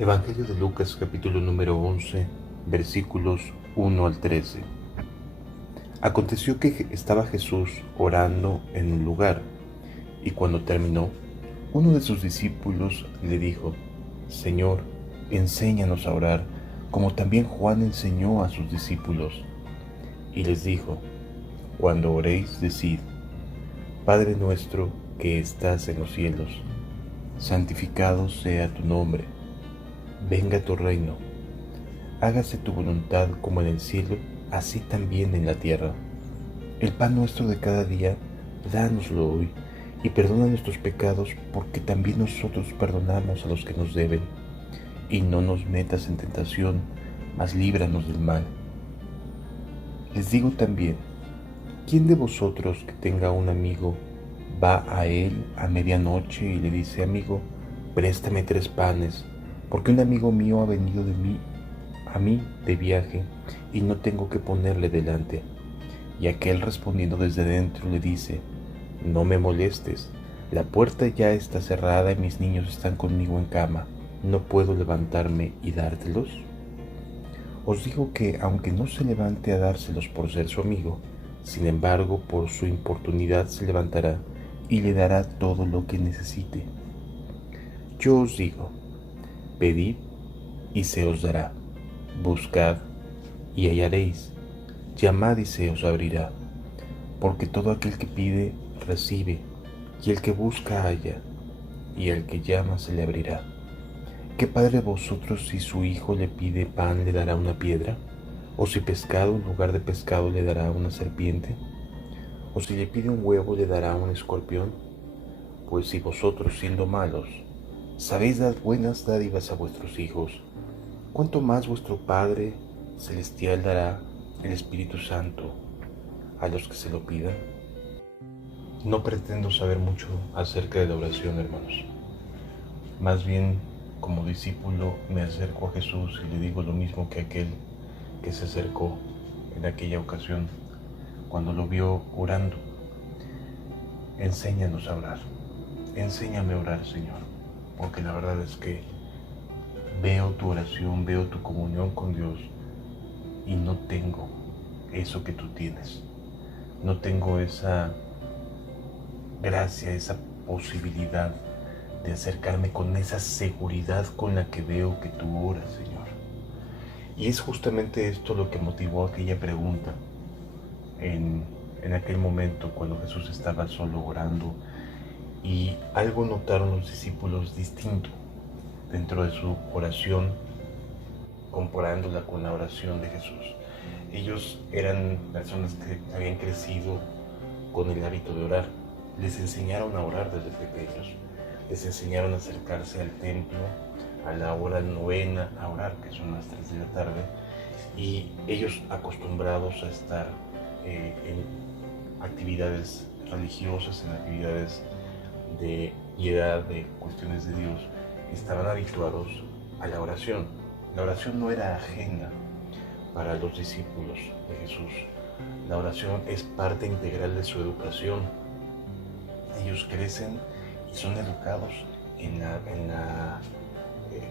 Evangelio de Lucas capítulo número 11, versículos 1 al 13. Aconteció que estaba Jesús orando en un lugar, y cuando terminó, uno de sus discípulos le dijo: Señor, enséñanos a orar, como también Juan enseñó a sus discípulos. Y les dijo: Cuando oréis, decid: Padre nuestro que estás en los cielos, santificado sea tu nombre, venga tu reino. Hágase tu voluntad como en el cielo, así también en la tierra. El pan nuestro de cada día, dánoslo hoy, y perdona nuestros pecados, porque también nosotros perdonamos a los que nos deben. Y no nos metas en tentación, mas líbranos del mal. Les digo también, ¿quién de vosotros que tenga un amigo va a él a medianoche y le dice: Amigo, préstame 3 panes, porque un amigo mío ha venido a mí de viaje, y no tengo que ponerle delante? Y aquel, respondiendo desde dentro, le dice: No me molestes, la puerta ya está cerrada y mis niños están conmigo en cama, ¿no puedo levantarme y dártelos? Os digo que, aunque no se levante a dárselos por ser su amigo, sin embargo por su importunidad se levantará y le dará todo lo que necesite. Yo os digo: pedid y se os dará, buscad y hallaréis, llamad y se os abrirá, porque todo aquel que pide, recibe, y el que busca, halla, y al que llama se le abrirá. ¿Qué padre de vosotros, si su hijo le pide pan, le dará una piedra? ¿O si pescado en lugar de pescado le dará una serpiente? ¿O si le pide un huevo le dará un escorpión? Pues si vosotros, siendo malos, sabéis dar buenas dádivas a vuestros hijos, ¿cuánto más vuestro Padre Celestial dará el Espíritu Santo a los que se lo pidan? No pretendo saber mucho acerca de la oración, hermanos. Más bien, como discípulo, me acerco a Jesús y le digo lo mismo que aquel que se acercó en aquella ocasión cuando lo vio orando: enséñanos a orar, enséñame a orar, Señor, porque la verdad es que veo tu oración, veo tu comunión con Dios y no tengo eso que tú tienes, no tengo esa gracia, esa posibilidad de acercarme con esa seguridad con la que veo que tú oras, Señor. Y es justamente esto lo que motivó aquella pregunta en aquel momento cuando Jesús estaba solo orando, y algo notaron los discípulos distinto dentro de su oración, comparándola con la oración de Jesús. Ellos eran personas que habían crecido con el hábito de orar. Les enseñaron a orar desde pequeños. Les enseñaron a acercarse al templo a la hora novena a orar, que son las 3 de la tarde, y ellos, acostumbrados a estar en actividades religiosas, en actividades de piedad, de cuestiones de Dios, estaban habituados a la oración. La oración no era ajena para los discípulos de Jesús. La oración es parte integral de su educación. Ellos crecen y son educados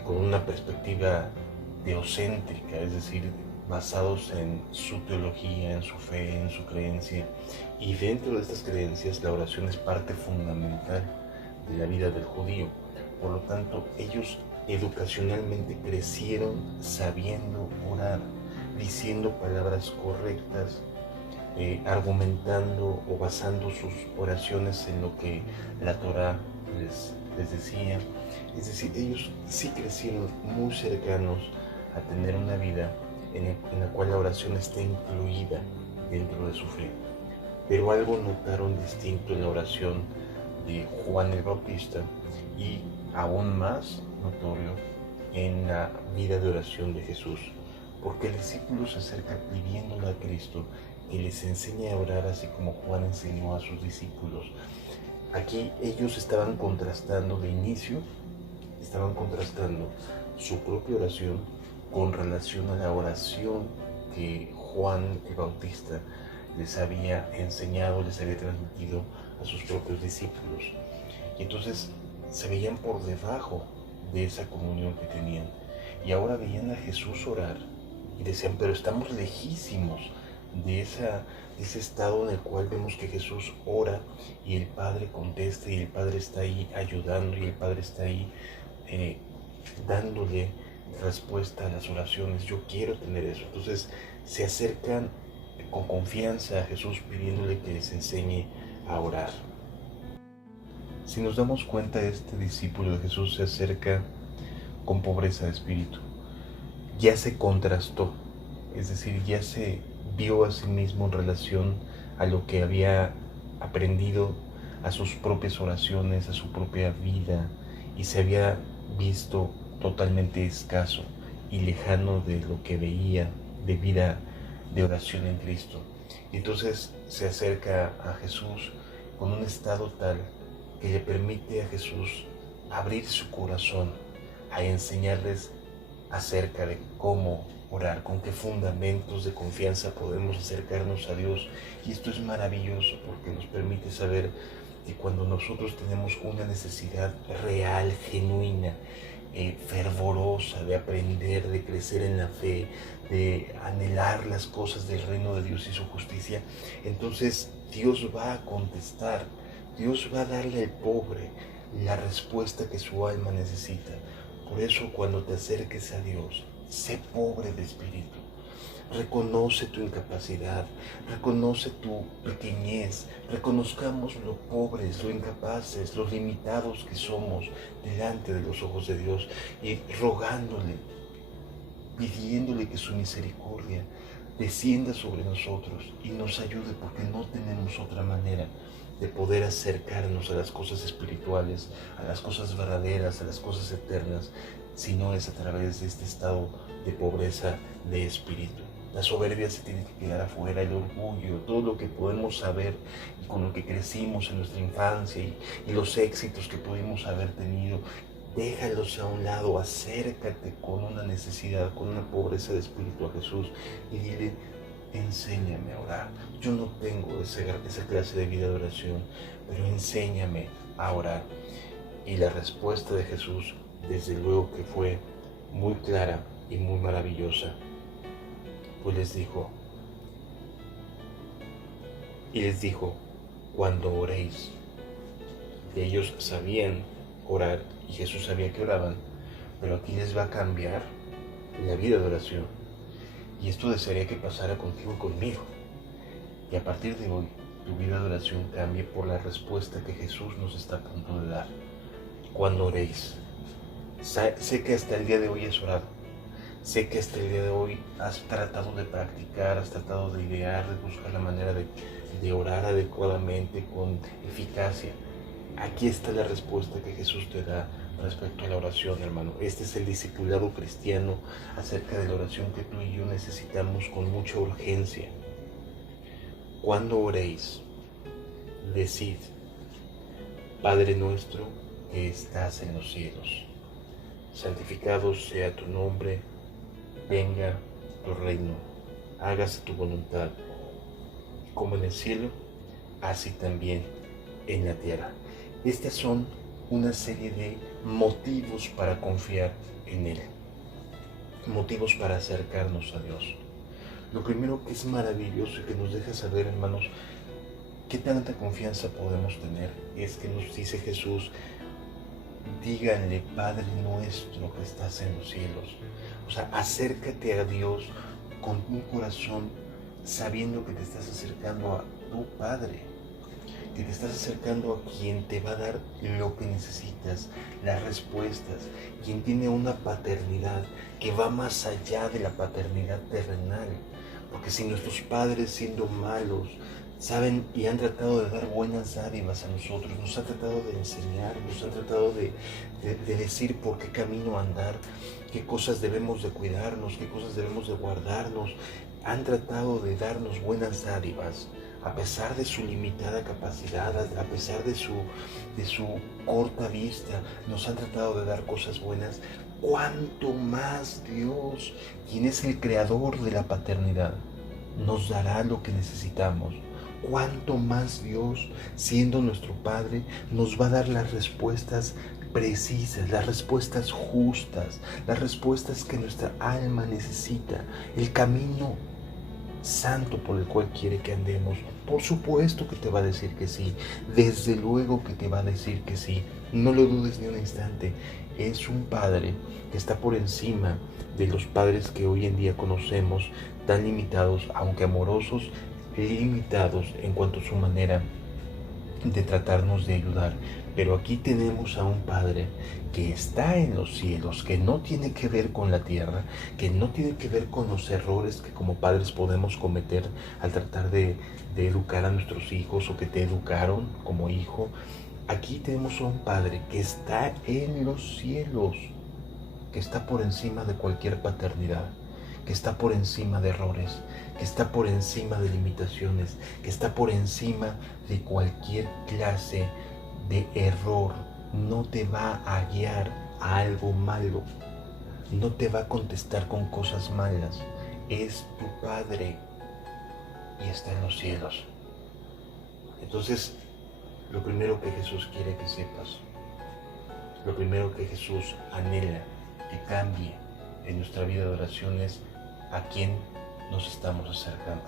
con una perspectiva teocéntrica, es decir, basados en su teología, en su fe, en su creencia. Y dentro de estas creencias, la oración es parte fundamental de la vida del judío. Por lo tanto, ellos educacionalmente crecieron sabiendo orar, diciendo palabras correctas, argumentando o basando sus oraciones en lo que la Torá les decía. Es decir, ellos sí crecieron muy cercanos a tener una vida en la cual la oración está incluida dentro de su fe. Pero algo notaron distinto en la oración de Juan el Bautista, y aún más notorio en la vida de oración de Jesús, porque el discípulo se acerca pidiéndole a Cristo que les enseñe a orar así como Juan enseñó a sus discípulos. Aquí ellos estaban contrastando de inicio, estaban contrastando su propia oración con relación a la oración que Juan el Bautista les había enseñado, les había transmitido a sus propios discípulos. Y entonces se veían por debajo de esa comunión que tenían. Y ahora veían a Jesús orar y decían, pero estamos lejísimos de ese estado en el cual vemos que Jesús ora y el Padre contesta y el Padre está ahí ayudando y el Padre está ahí dándole respuesta a las oraciones. Yo quiero tener eso. Entonces se acercan con confianza a Jesús pidiéndole que les enseñe a orar. Si nos damos cuenta, este discípulo de Jesús se acerca con pobreza de espíritu. Ya se contrastó, es decir, ya se vio a sí mismo en relación a lo que había aprendido, a sus propias oraciones, a su propia vida, y se había visto totalmente escaso y lejano de lo que veía de vida de oración en Cristo. Y entonces se acerca a Jesús con un estado tal que le permite a Jesús abrir su corazón a enseñarles acerca de cómo orar, con qué fundamentos de confianza podemos acercarnos a Dios. Y esto es maravilloso porque nos permite saber que cuando nosotros tenemos una necesidad real, genuina, fervorosa de aprender, de crecer en la fe, de anhelar las cosas del reino de Dios y su justicia, entonces Dios va a contestar, Dios va a darle al pobre la respuesta que su alma necesita. Por eso cuando te acerques a Dios, sé pobre de espíritu. Reconoce tu incapacidad, reconoce tu pequeñez, reconozcamos lo pobres, lo incapaces, los limitados que somos delante de los ojos de Dios y rogándole, pidiéndole que su misericordia descienda sobre nosotros y nos ayude porque no tenemos otra manera de poder acercarnos a las cosas espirituales, a las cosas verdaderas, a las cosas eternas, si no es a través de este estado de pobreza de espíritu. La soberbia se tiene que quedar afuera, el orgullo, todo lo que podemos saber y con lo que crecimos en nuestra infancia y los éxitos que pudimos haber tenido, déjalos a un lado, acércate con una necesidad, con una pobreza de espíritu a Jesús y dile, enséñame a orar. Yo no tengo esa clase de vida de oración, pero enséñame a orar. Y la respuesta de Jesús, desde luego que fue muy clara y muy maravillosa. Pues les dijo, cuando oréis. Y ellos sabían orar y Jesús sabía que oraban, pero aquí les va a cambiar la vida de oración. Y esto desearía que pasara contigo y conmigo. Y a partir de hoy, tu vida de oración cambie por la respuesta que Jesús nos está a punto de dar. Cuando oréis. Sé que hasta el día de hoy has orado. Sé que hasta el día de hoy has tratado de practicar, has tratado de idear, de buscar la manera de orar adecuadamente, con eficacia. Aquí está la respuesta que Jesús te da respecto a la oración, hermano. Este es el discipulado cristiano acerca de la oración que tú y yo necesitamos con mucha urgencia. Cuando oréis, decid, Padre nuestro que estás en los cielos, santificado sea tu nombre, venga tu reino, hágase tu voluntad, como en el cielo, así también en la tierra. Estas son una serie de motivos para confiar en Él, motivos para acercarnos a Dios. Lo primero que es maravilloso y que nos deja saber, hermanos, qué tanta confianza podemos tener es que nos dice Jesús, díganle, Padre nuestro que estás en los cielos. O sea, acércate a Dios con un corazón sabiendo que te estás acercando a tu Padre, que te estás acercando a quien te va a dar lo que necesitas, las respuestas, quien tiene una paternidad que va más allá de la paternidad terrenal. Porque si nuestros padres, siendo malos, saben y han tratado de dar buenas dádivas a nosotros, nos han tratado de enseñar, nos han tratado de decir por qué camino andar, qué cosas debemos de cuidarnos, qué cosas debemos de guardarnos, han tratado de darnos buenas dádivas, a pesar de su limitada capacidad, a pesar de su corta vista, nos han tratado de dar cosas buenas. ¿Cuánto más Dios, quien es el creador de la paternidad, nos dará lo que necesitamos? ¿Cuánto más Dios, siendo nuestro Padre, nos va a dar las respuestas precisas, las respuestas justas, las respuestas que nuestra alma necesita, el camino santo por el cual quiere que andemos. Por supuesto que te va a decir que sí, desde luego que te va a decir que sí, no lo dudes ni un instante. Es un Padre que está por encima de los padres que hoy en día conocemos, tan limitados, aunque amorosos, limitados en cuanto a su manera de tratarnos de ayudar. Pero aquí tenemos a un Padre que está en los cielos, que no tiene que ver con la tierra, que no tiene que ver con los errores que como padres podemos cometer al tratar de educar a nuestros hijos o que te educaron como hijo. Aquí tenemos a un Padre que está en los cielos, que está por encima de cualquier paternidad, que está por encima de errores, que está por encima de limitaciones, que está por encima de cualquier clase de error. No te va a guiar a algo malo, no te va a contestar con cosas malas. Es tu Padre y está en los cielos. Entonces, lo primero que Jesús quiere que sepas, lo primero que Jesús anhela que cambie en nuestra vida de oración es a quién nos estamos acercando.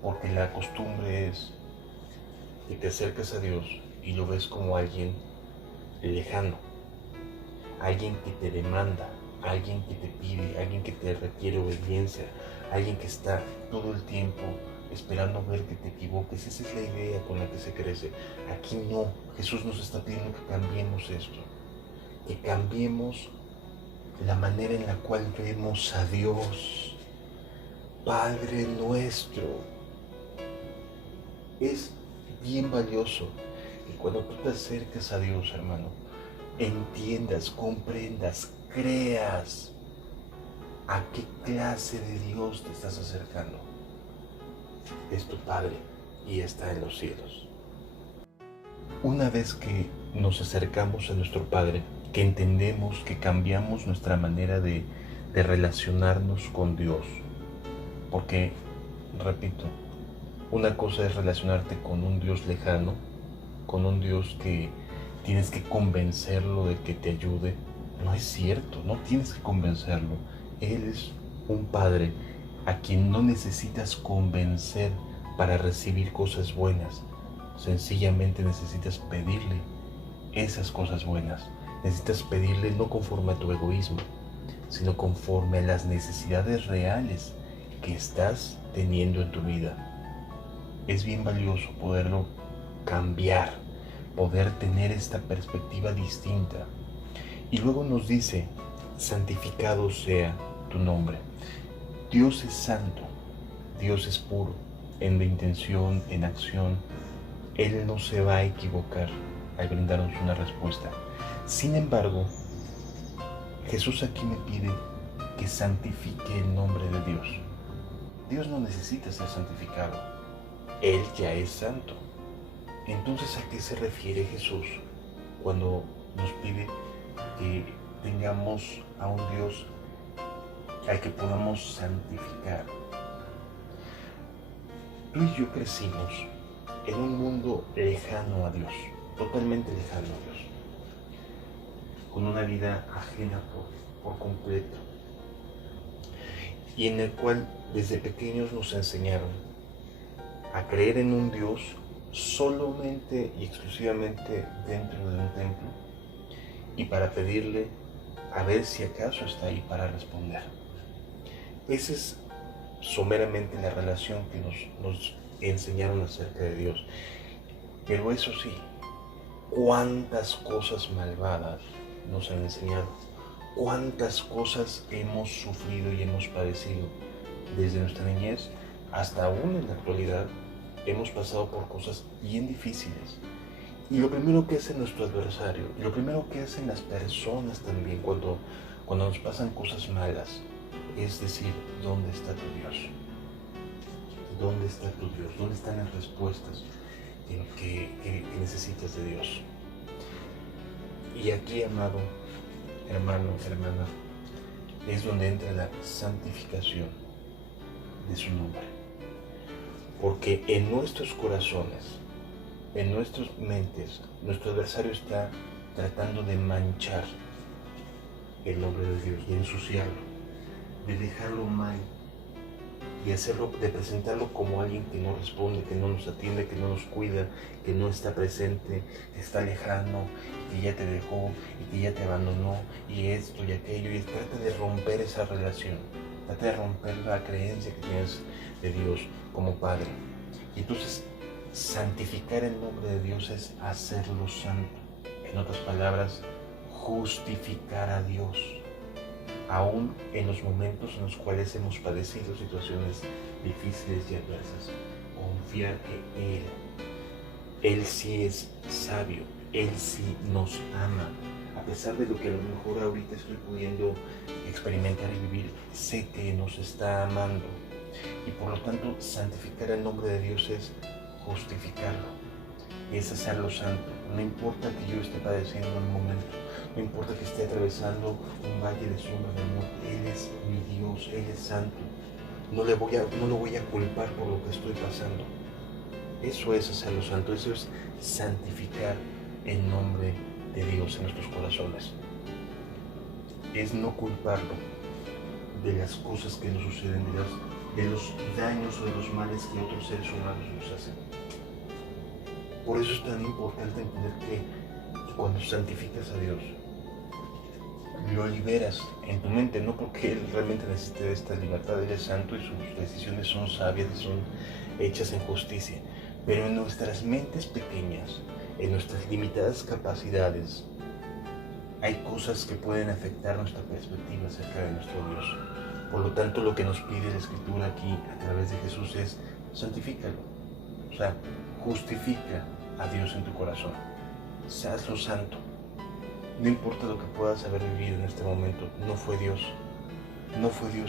Porque la costumbre es que te acercas a Dios y lo ves como alguien lejano, alguien que te demanda, alguien que te pide, alguien que te requiere obediencia, alguien que está todo el tiempo esperando ver que te equivoques. Esa es la idea con la que se crece. Aquí no, Jesús nos está pidiendo que cambiemos esto, que cambiemos la manera en la cual vemos a Dios. Padre nuestro, es bien valioso que cuando tú te acercas a Dios, hermano, entiendas, comprendas, creas a qué clase de Dios te estás acercando. Es tu Padre y está en los cielos. Una vez que nos acercamos a nuestro Padre, que entendemos, que cambiamos nuestra manera de relacionarnos con Dios, porque, repito, una cosa es relacionarte con un Dios lejano, con un Dios que tienes que convencerlo de que te ayude. No es cierto, no tienes que convencerlo. Él es un Padre a quien no necesitas convencer para recibir cosas buenas. Sencillamente necesitas pedirle esas cosas buenas. Necesitas pedirle no conforme a tu egoísmo, sino conforme a las necesidades reales que estás teniendo en tu vida. Es bien valioso poderlo cambiar, poder tener esta perspectiva distinta. Y luego nos dice, santificado sea tu nombre. Dios es santo, Dios es puro, en la intención, en acción. Él no se va a equivocar al brindarnos una respuesta. Sin embargo, Jesús aquí me pide que santifique el nombre de Dios. Dios no necesita ser santificado, Él ya es santo. Entonces, ¿a qué se refiere Jesús cuando nos pide que tengamos a un Dios al que podamos santificar? Tú y yo crecimos en un mundo lejano a Dios, totalmente lejano a Dios, con una vida ajena por completo, y en el cual desde pequeños nos enseñaron a creer en un Dios solamente y exclusivamente dentro de un templo, y para pedirle a ver si acaso está ahí para responder. Esa es someramente la relación que nos enseñaron acerca de Dios. Pero eso sí, cuántas cosas malvadas nos han enseñado, cuántas cosas hemos sufrido y hemos padecido desde nuestra niñez hasta aún en la actualidad. Hemos pasado por cosas bien difíciles. Y lo primero que hace nuestro adversario, y lo primero que hacen las personas también cuando nos pasan cosas malas, es decir, ¿dónde está tu Dios? ¿Dónde está tu Dios? ¿Dónde están las respuestas que necesitas de Dios? Y aquí, amado hermano, hermana, es donde entra la santificación de su nombre. Porque en nuestros corazones, en nuestras mentes, nuestro adversario está tratando de manchar el nombre de Dios, de ensuciarlo, de dejarlo mal, de hacerlo, de presentarlo como alguien que no responde, que no nos atiende, que no nos cuida, que no está presente, que está lejano, que ya te dejó y que ya te abandonó y esto y aquello, y trata de romper esa relación, trata de romper la creencia que tienes de Dios como Padre. Y entonces santificar el nombre de Dios es hacerlo santo. En otras palabras, justificar a Dios, aún en los momentos en los cuales hemos padecido situaciones difíciles y adversas. Confiar en Él. Él sí es sabio, Él sí nos ama. A pesar de lo que a lo mejor ahorita estoy pudiendo experimentar y vivir, sé que nos está amando. Y por lo tanto, santificar el nombre de Dios es justificarlo, es hacerlo santo. No importa que yo esté padeciendo en un momento, no importa que esté atravesando un valle de sombra de muerte, Él es mi Dios, Él es santo. No lo voy a culpar por lo que estoy pasando. Eso es hacerlo santo, eso es santificar el nombre de Dios en nuestros corazones. Es no culparlo de las cosas que nos suceden, de los daños o de los males que otros seres humanos nos hacen. Por eso es tan importante entender que cuando santificas a Dios, lo liberas en tu mente, no porque Él realmente necesite de esta libertad, Él es santo y sus decisiones son sabias y son hechas en justicia, pero en nuestras mentes pequeñas, en nuestras limitadas capacidades, hay cosas que pueden afectar nuestra perspectiva acerca de nuestro Dios. Por lo tanto, lo que nos pide la Escritura aquí a través de Jesús es santifícalo, o sea, justifica a Dios en tu corazón, hazlo santo. No importa lo que puedas haber vivido en este momento, no fue Dios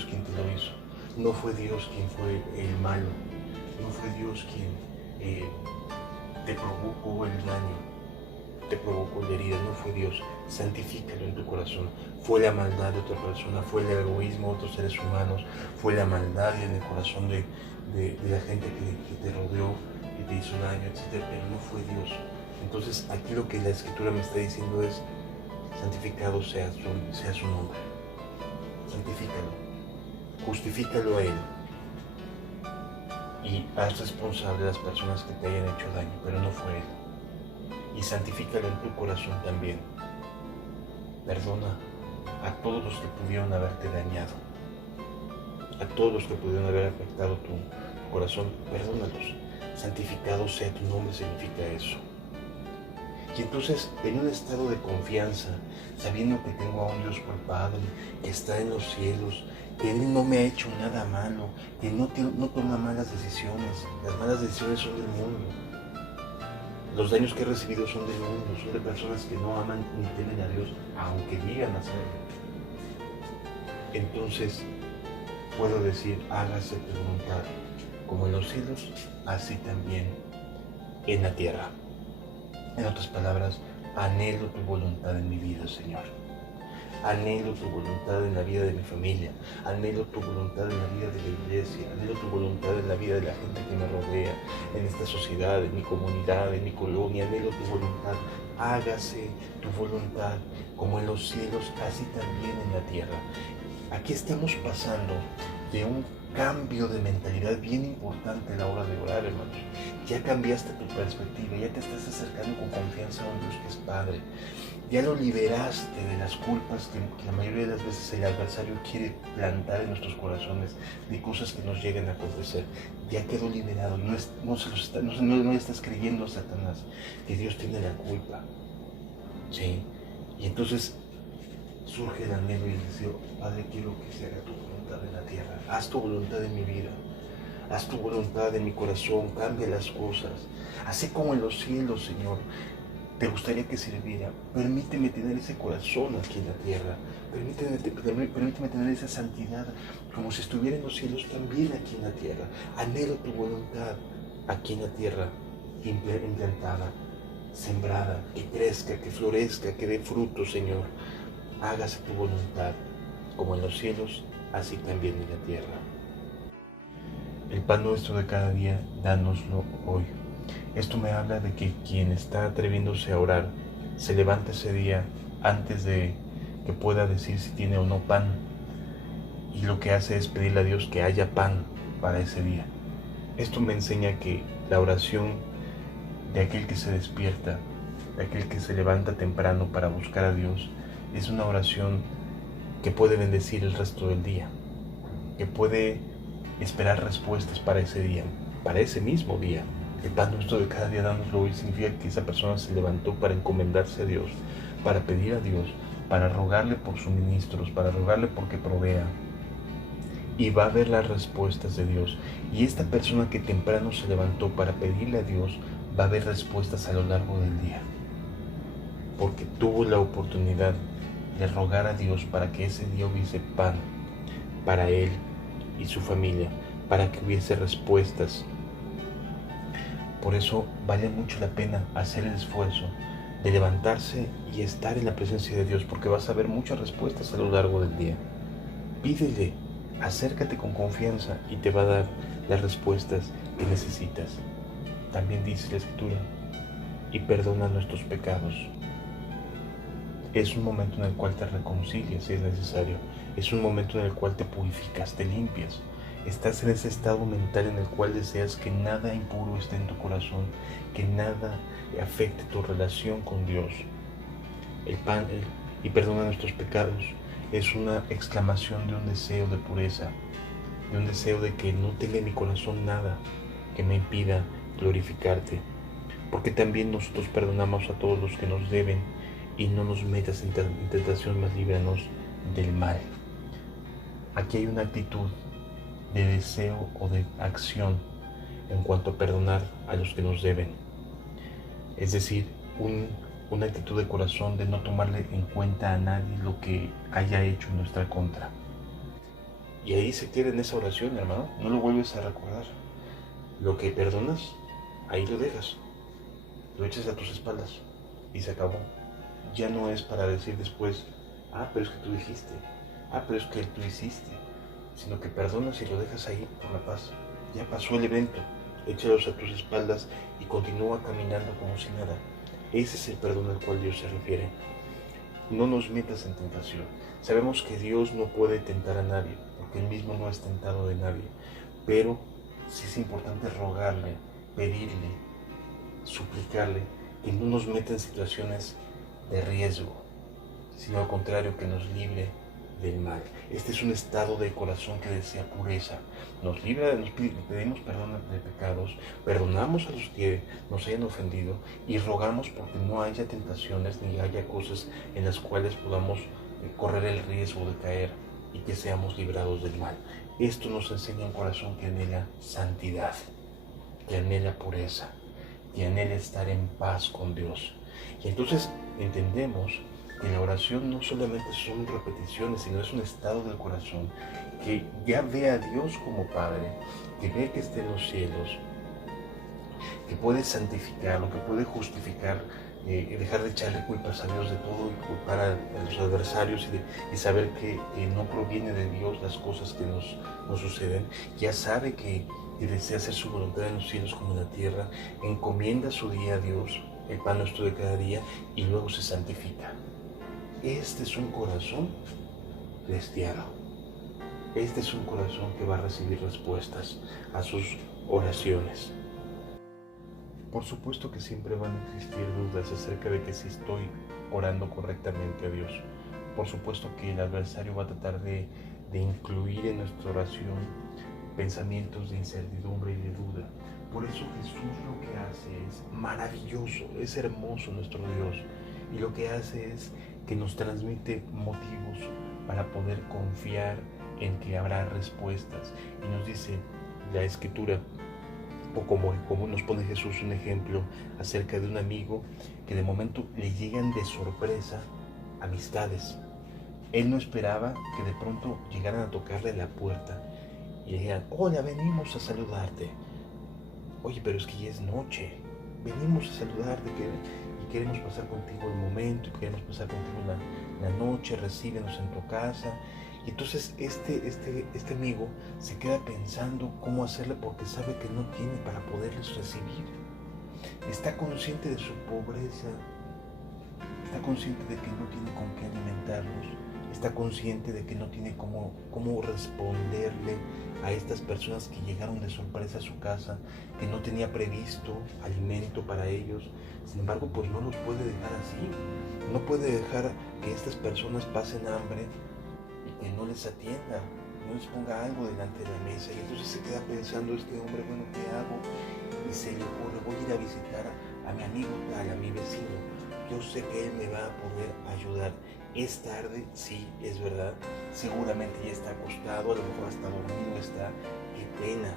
quien te lo hizo, no fue Dios quien fue el malo, no fue Dios quien te provocó el daño, te provocó la herida, no fue Dios. Santifícalo en tu corazón. Fue la maldad de otra persona, fue el egoísmo de otros seres humanos, fue la maldad en el corazón de la gente que te rodeó, que te hizo daño, etc. Pero no fue Dios. Entonces aquí lo que la Escritura me está diciendo es: santificado sea su nombre. Santifícalo, justifícalo a Él y haz responsable a las personas que te hayan hecho daño, pero no fue Él. Y santifícalo en tu corazón también. Perdona a todos los que pudieron haberte dañado, a todos los que pudieron haber afectado tu corazón, perdónalos. Santificado sea tu nombre significa eso. Y entonces, en un estado de confianza, sabiendo que tengo a un Dios por Padre, que está en los cielos, que Él no me ha hecho nada malo, que no toma malas decisiones, las malas decisiones son del mundo. Los daños que he recibido son del mundo, son de personas que no aman ni temen a Dios, aunque digan hacerlo. Entonces, puedo decir: hágase tu voluntad, como en los cielos, así también en la tierra. En otras palabras, anhelo tu voluntad en mi vida, Señor. Anhelo tu voluntad en la vida de mi familia, anhelo tu voluntad en la vida de la iglesia, anhelo tu voluntad en la vida de la gente que me rodea, en esta sociedad, en mi comunidad, en mi colonia, anhelo tu voluntad. Hágase tu voluntad como en los cielos, así también en la tierra. Aquí estamos pasando de un cambio de mentalidad bien importante a la hora de orar, hermanos. Ya cambiaste tu perspectiva, ya te estás acercando con confianza a un Dios que es Padre. Ya lo liberaste de las culpas que la mayoría de las veces el adversario quiere plantar en nuestros corazones, de cosas que nos llegan a acontecer. Ya quedó liberado, no estás creyendo a Satanás que Dios tiene la culpa. ¿Sí? Y entonces surge el anhelo y el deseo: Padre, quiero que se haga tu voluntad en la tierra. Haz tu voluntad en mi vida. Haz tu voluntad en mi corazón. Cambia las cosas. Así como en los cielos, Señor, te gustaría que sirviera. Permíteme tener ese corazón aquí en la tierra. Permíteme tener esa santidad como si estuviera en los cielos, también aquí en la tierra. Anhelo tu voluntad aquí en la tierra, implantada, sembrada, que crezca, que florezca, que dé fruto, Señor. Hágase tu voluntad, como en los cielos, así también en la tierra. El pan nuestro de cada día, dánoslo hoy. Esto me habla de que quien está atreviéndose a orar se levanta ese día antes de que pueda decir si tiene o no pan, y lo que hace es pedirle a Dios que haya pan para ese día. Esto me enseña que la oración de aquel que se despierta, de aquel que se levanta temprano para buscar a Dios, es una oración que puede bendecir el resto del día, que puede esperar respuestas para ese día, para ese mismo día. El pan nuestro de cada día dánoslo hoy significa que esa persona se levantó para encomendarse a Dios, para pedir a Dios, para rogarle por suministros, para rogarle porque provea, y va a ver las respuestas de Dios. Y esta persona que temprano se levantó para pedirle a Dios va a ver respuestas a lo largo del día, porque tuvo la oportunidad de rogar a Dios para que ese día hubiese pan para él y su familia, para que hubiese respuestas. Por eso vale mucho la pena hacer el esfuerzo de levantarse y estar en la presencia de Dios, porque vas a ver muchas respuestas a lo largo del día. Pídele, acércate con confianza y te va a dar las respuestas que necesitas. También dice la Escritura, y perdona nuestros pecados. Es un momento en el cual te reconcilias si es necesario. Es un momento en el cual te purificas, te limpias. Estás en ese estado mental en el cual deseas que nada impuro esté en tu corazón, que nada afecte tu relación con Dios. Y perdona nuestros pecados es una exclamación de un deseo de pureza, de un deseo de que no tenga en mi corazón nada que me impida glorificarte. Porque también nosotros perdonamos a todos los que nos deben, y no nos metas en tentación, mas líbranos del mal. Aquí hay una actitud de deseo o de acción en cuanto a perdonar a los que nos deben. Es decir, una actitud de corazón de no tomarle en cuenta a nadie lo que haya hecho en nuestra contra. Y ahí se queda en esa oración, hermano. No lo vuelves a recordar. Lo que perdonas, ahí lo dejas. Lo echas a tus espaldas y se acabó. Ya no es para decir después, pero es que tú dijiste, pero es que tú hiciste, sino que perdonas y lo dejas ahí por la paz. Ya pasó el evento, échalos a tus espaldas y continúa caminando como si nada. Ese es el perdón al cual Dios se refiere. No nos metas en tentación. Sabemos que Dios no puede tentar a nadie, porque Él mismo no es tentado de nadie, pero sí es importante rogarle, pedirle, suplicarle que no nos meta en situaciones de riesgo, sino al contrario, que nos libre del mal. Este es un estado de corazón que desea pureza. Nos pedimos perdón de pecados, perdonamos a los que nos hayan ofendido y rogamos porque no haya tentaciones ni haya cosas en las cuales podamos correr el riesgo de caer y que seamos librados del mal. Esto nos enseña un corazón que anhela santidad, que anhela pureza, que anhela estar en paz con Dios. Y entonces entendemos que la oración no solamente son repeticiones, sino es un estado del corazón que ya ve a Dios como Padre, que ve que está en los cielos, que puede santificarlo, que puede justificar, dejar de echarle culpas a Dios de todo y culpar a los adversarios y saber que no proviene de Dios las cosas que nos suceden. Ya sabe que desea hacer su voluntad en los cielos como en la tierra, encomienda su día a Dios, el pan nuestro de cada día, y luego se santifica. Este es un corazón cristiano. Este es un corazón que va a recibir respuestas a sus oraciones. Por supuesto que siempre van a existir dudas acerca de que si estoy orando correctamente a Dios. Por supuesto que el adversario va a tratar de incluir en nuestra oración pensamientos de incertidumbre y de duda. Por eso Jesús lo que hace es maravilloso, es hermoso nuestro Dios. Y lo que hace es que nos transmite motivos para poder confiar en que habrá respuestas. Y nos dice la Escritura, o como nos pone Jesús un ejemplo acerca de un amigo que de momento le llegan de sorpresa amistades. Él no esperaba que de pronto llegaran a tocarle la puerta y le dijeran: hola, venimos a saludarte. Oye, pero es que ya es noche, venimos a saludarte y queremos pasar contigo el momento, y queremos pasar contigo la noche, recíbenos en tu casa. Y entonces este amigo se queda pensando cómo hacerle, porque sabe que no tiene para poderles recibir. Está consciente de su pobreza está consciente de que no tiene con qué alimentarlos, está consciente de que no tiene cómo responderle a estas personas que llegaron de sorpresa a su casa, que no tenía previsto alimento para ellos. Sin embargo, pues no los puede dejar así, no puede dejar que estas personas pasen hambre y que no les atienda, no les ponga algo delante de la mesa. Y entonces se queda pensando este hombre, bueno, ¿qué hago? Y se le ocurre, voy a ir a visitar a mi amigo tal, a mi vecino. Yo sé que él me va a poder ayudar. Es tarde, sí, es verdad. Seguramente ya está acostado, a lo mejor hasta dormido está. Qué pena.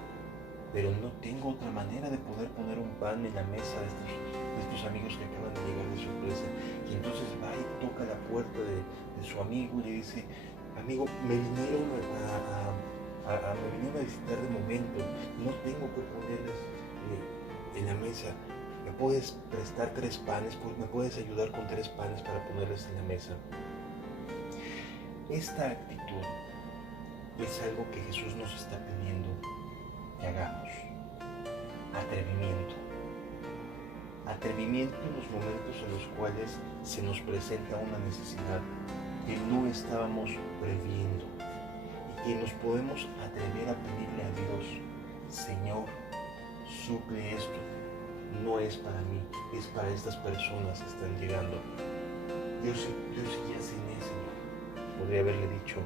Pero no tengo otra manera de poder poner un pan en la mesa de estos amigos que acaban de llegar de sorpresa. Y entonces va y toca la puerta de su amigo y le dice, amigo, me vinieron a visitar de momento. No tengo que ponerles en la mesa. ¿Me puedes prestar 3 panes? ¿Me puedes ayudar con 3 panes para ponerles en la mesa? Esta actitud es algo que Jesús nos está pidiendo que hagamos. Atrevimiento. Atrevimiento en los momentos en los cuales se nos presenta una necesidad que no estábamos previendo y que nos podemos atrever a pedirle a Dios, Señor, suple esto. No es para mí, es para estas personas que están llegando. Yo sí ya cené, Señor. Podría haberle dicho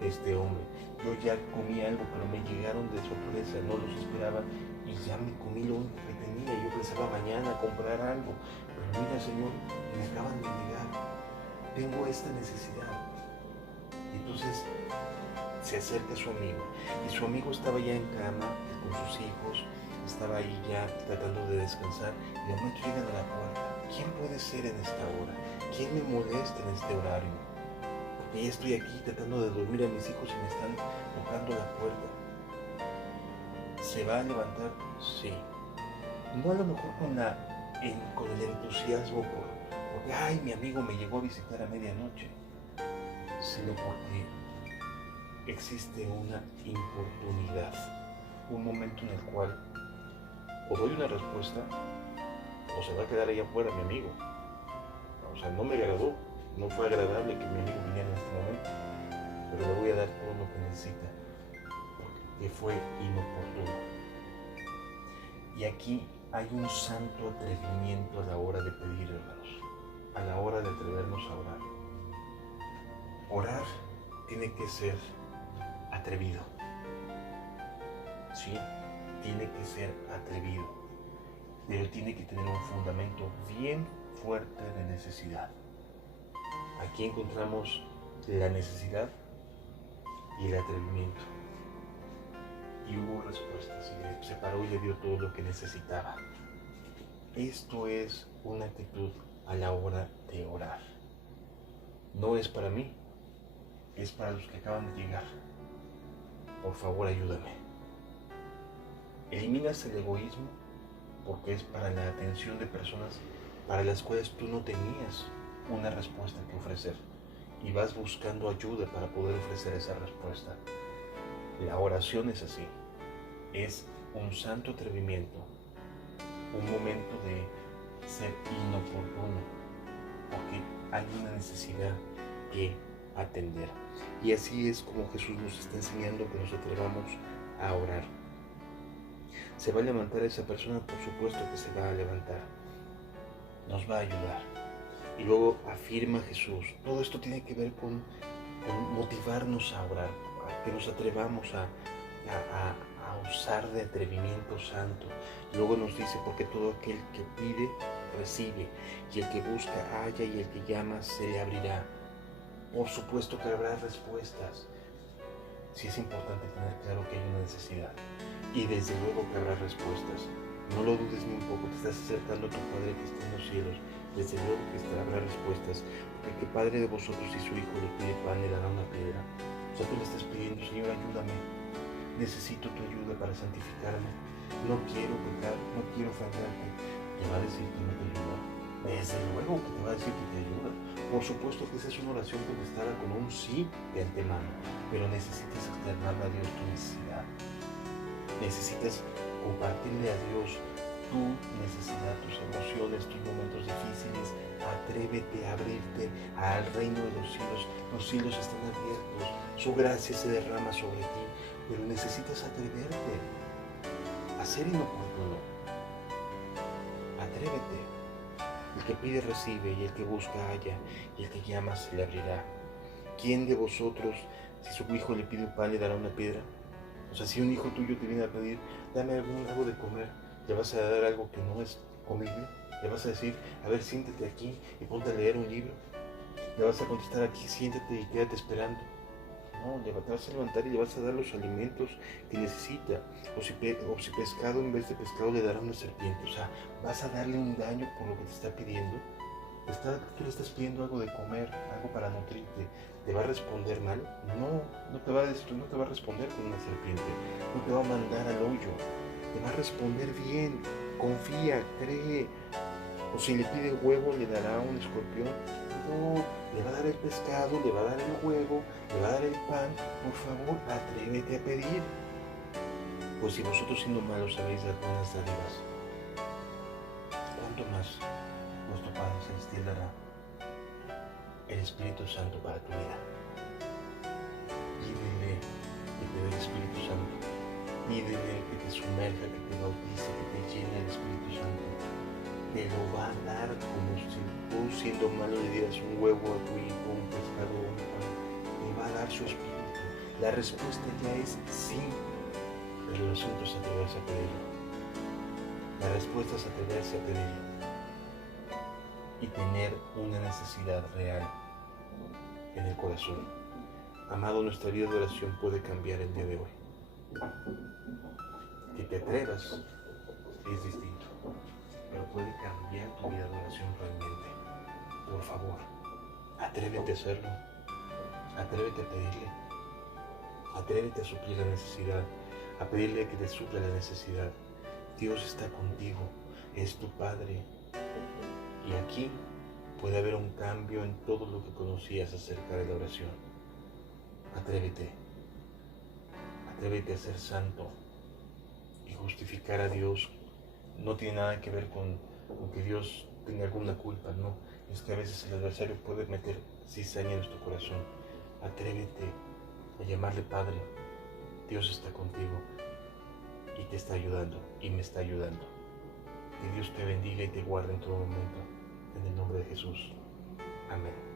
este hombre, yo ya comí algo, pero me llegaron de sorpresa, no los esperaba y ya me comí lo único que tenía. Yo pensaba mañana comprar algo, pero mira, Señor, me acaban de llegar. Tengo esta necesidad. Y entonces se acerca a su amigo y su amigo estaba ya en cama con sus hijos. Estaba ahí ya tratando de descansar y de momento llegan a la puerta. ¿Quién puede ser en esta hora? ¿Quién me molesta en este horario? Porque ya estoy aquí tratando de dormir a mis hijos y me están tocando la puerta. ¿Se va a levantar? Sí. No a lo mejor con el entusiasmo porque ay, mi amigo me llegó a visitar a medianoche, sino porque existe una importunidad, un momento en el cual o doy una respuesta o se va a quedar allá afuera mi amigo. O sea, no me agradó, no fue agradable que mi amigo viniera en este momento, pero le voy a dar todo lo que necesita porque fue inoportuno. Y aquí hay un santo atrevimiento a la hora de pedir, hermanos, a la hora de atrevernos a orar. Orar tiene que ser atrevido. Sí, tiene que ser atrevido, pero tiene que tener un fundamento bien fuerte de necesidad. Aquí encontramos la necesidad y el atrevimiento. Y hubo respuestas y se paró y le dio todo lo que necesitaba. Esto es una actitud a la hora de orar. No es para mí, es para los que acaban de llegar. Por favor, ayúdame. Eliminas el egoísmo porque es para la atención de personas para las cuales tú no tenías una respuesta que ofrecer y vas buscando ayuda para poder ofrecer esa respuesta. La oración es así, es un santo atrevimiento, un momento de ser inoportuno porque hay una necesidad que atender. Y así es como Jesús nos está enseñando que nos atrevamos a orar. ¿Se va a levantar esa persona? Por supuesto que se va a levantar. Nos va a ayudar. Y luego afirma Jesús. Todo esto tiene que ver con motivarnos a orar, a que nos atrevamos a usar de atrevimiento santo. Y luego nos dice, porque todo aquel que pide, recibe. Y el que busca, halla, y el que llama, se le abrirá. Por supuesto que habrá respuestas. Sí es importante tener claro que hay una necesidad. Y desde luego que habrá respuestas. No lo dudes ni un poco, te estás acercando a tu Padre que está en los cielos. Desde luego que habrá respuestas. Porque ¿qué padre de vosotros, si su hijo le pide pan, le dará una piedra? O sea, tú le estás pidiendo, Señor, ayúdame. Necesito tu ayuda para santificarme. No quiero pecar, no quiero ofenderte. Te va a decir que no te ayuda. Desde luego que te va a decir que te ayuda. Por supuesto que esa es una oración contestada con un sí de antemano. Pero necesitas externarle a Dios tu necesidad. Necesitas compartirle a Dios tu necesidad, tus emociones, tus momentos difíciles. Atrévete a abrirte al reino de los cielos. Los cielos están abiertos, su gracia se derrama sobre ti, pero necesitas atreverte a ser inoportuno. Atrévete. El que pide recibe, y el que busca halla, y el que llama se le abrirá. ¿Quién de vosotros, si su hijo le pide un pan, le dará una piedra? O sea, si un hijo tuyo te viene a pedir, dame algo de comer, ¿le vas a dar algo que no es comible? ¿Le vas a decir, a ver, siéntate aquí y ponte a leer un libro? ¿Le vas a contestar aquí, siéntate y quédate esperando? No, te vas a levantar y le vas a dar los alimentos que necesita. O si pescado, en vez de pescado le dará una serpiente. O sea, vas a darle un daño por lo que te está pidiendo. Tú le estás pidiendo algo de comer, algo para nutrirte. ¿Te va a responder mal? No, no te va a destruir, no te va a responder con una serpiente. No te va a mandar al hoyo. Te va a responder bien. Confía, cree. O si le pide huevo, le dará un escorpión. No, le va a dar el pescado, le va a dar el huevo, le va a dar el pan. Por favor, atrévete a pedir. Pues si vosotros siendo malos sabéis dar buenas dádivas, ¿cuánto más vuestro Padre Celestial dará el Espíritu Santo para tu vida? Pídele que te dé el Espíritu Santo. Pídele que te sumerja, que te bautice, que te llene el Espíritu Santo. Te lo va a dar como si tú siendo malo le dieras un huevo a tu hijo, un pescado o un pan. Te va a dar su Espíritu. La respuesta ya es sí, pero el asunto es atreverse a pedirlo. La respuesta es atreverse a pedirlo y tener una necesidad real en el corazón. Amado, nuestra vida de oración puede cambiar el día de hoy. Que te atrevas es distinto, pero puede cambiar tu vida de oración realmente. Por favor, atrévete a hacerlo. Atrévete a pedirle. Atrévete a suplir la necesidad, a pedirle que te supla la necesidad. Dios está contigo, es tu Padre. Y aquí puede haber un cambio en todo lo que conocías acerca de la oración. Atrévete. Atrévete a ser santo. Y justificar a Dios no tiene nada que ver con que Dios tenga alguna culpa, no. Es que a veces el adversario puede meter cizaña en nuestro corazón. Atrévete a llamarle Padre. Dios está contigo y te está ayudando y me está ayudando. Que Dios te bendiga y te guarde en todo momento. En el nombre de Jesús. Amén.